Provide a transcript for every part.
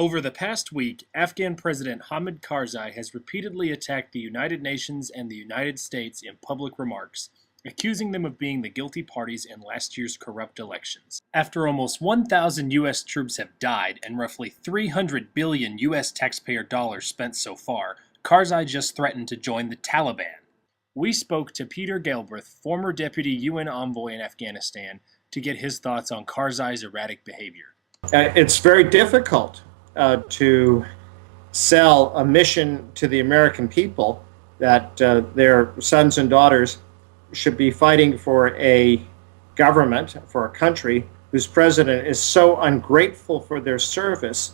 Over the past week, Afghan President Hamid Karzai has repeatedly attacked the United Nations and the United States in public remarks, accusing them of being the guilty parties in last year's corrupt elections. After almost 1,000 U.S. troops have died and roughly 300 billion U.S. taxpayer dollars spent so far, Karzai just threatened to join the Taliban. We spoke to Peter Galbraith, former deputy UN envoy in Afghanistan, to get his thoughts on Karzai's erratic behavior. It's very difficult to sell a mission to the American people that their sons and daughters should be fighting for a government, for a country whose president is so ungrateful for their service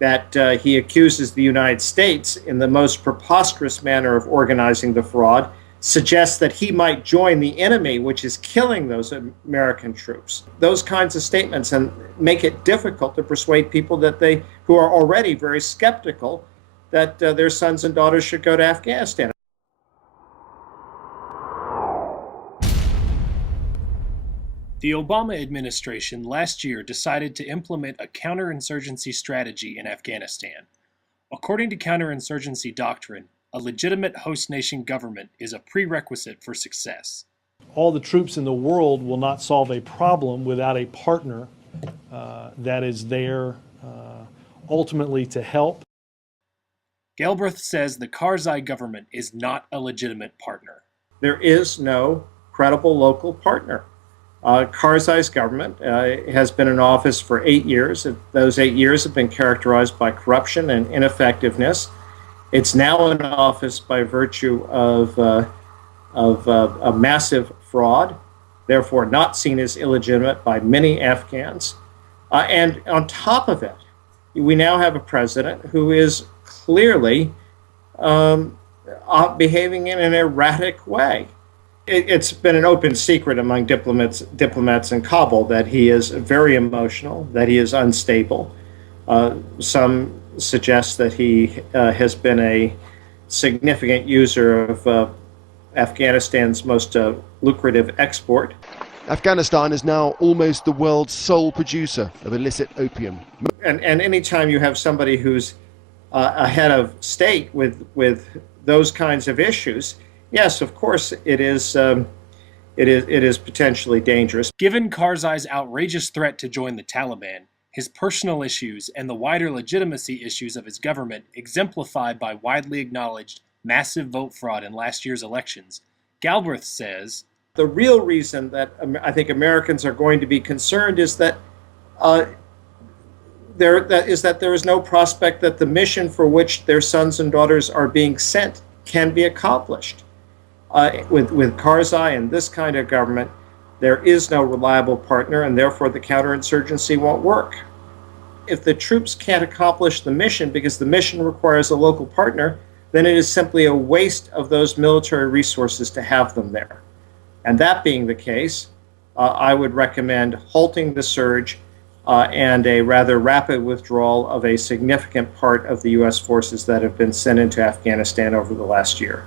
that he accuses the United States in the most preposterous manner of organizing the fraud, suggests that he might join the enemy, which is killing those American troops. Those kinds of statements and make it difficult to persuade people who are already very skeptical that their sons and daughters should go to Afghanistan. The Obama administration last year decided to implement a counterinsurgency strategy in Afghanistan. According to counterinsurgency doctrine, a legitimate host nation government is a prerequisite for success. All the troops in the world will not solve a problem without a partner that is there ultimately to help. Galbraith says the Karzai government is not a legitimate partner. There is no credible local partner. Karzai's government has been in office for 8 years. Those 8 years have been characterized by corruption and ineffectiveness. It's now in office by virtue of a massive fraud, therefore not seen as illegitimate by many Afghans. And on top of it, we now have a president who is clearly behaving in an erratic way. It's been an open secret among diplomats in Kabul that he is very emotional, that he is unstable. Some suggest that he has been a significant user of Afghanistan's most lucrative export. Afghanistan is now almost the world's sole producer of illicit opium. And anytime you have somebody who's a head of state with those kinds of issues, yes, of course, it is potentially dangerous. Given Karzai's outrageous threat to join the Taliban, his personal issues, and the wider legitimacy issues of his government exemplified by widely acknowledged massive vote fraud in last year's elections, Galbraith says, the real reason that I think Americans are going to be concerned is that there is no prospect that the mission for which their sons and daughters are being sent can be accomplished. With Karzai and this kind of government, there is no reliable partner, and therefore the counterinsurgency won't work. If the troops can't accomplish the mission because the mission requires a local partner, then it is simply a waste of those military resources to have them there. And that being the case, I would recommend halting the surge and a rather rapid withdrawal of a significant part of the U.S. forces that have been sent into Afghanistan over the last year.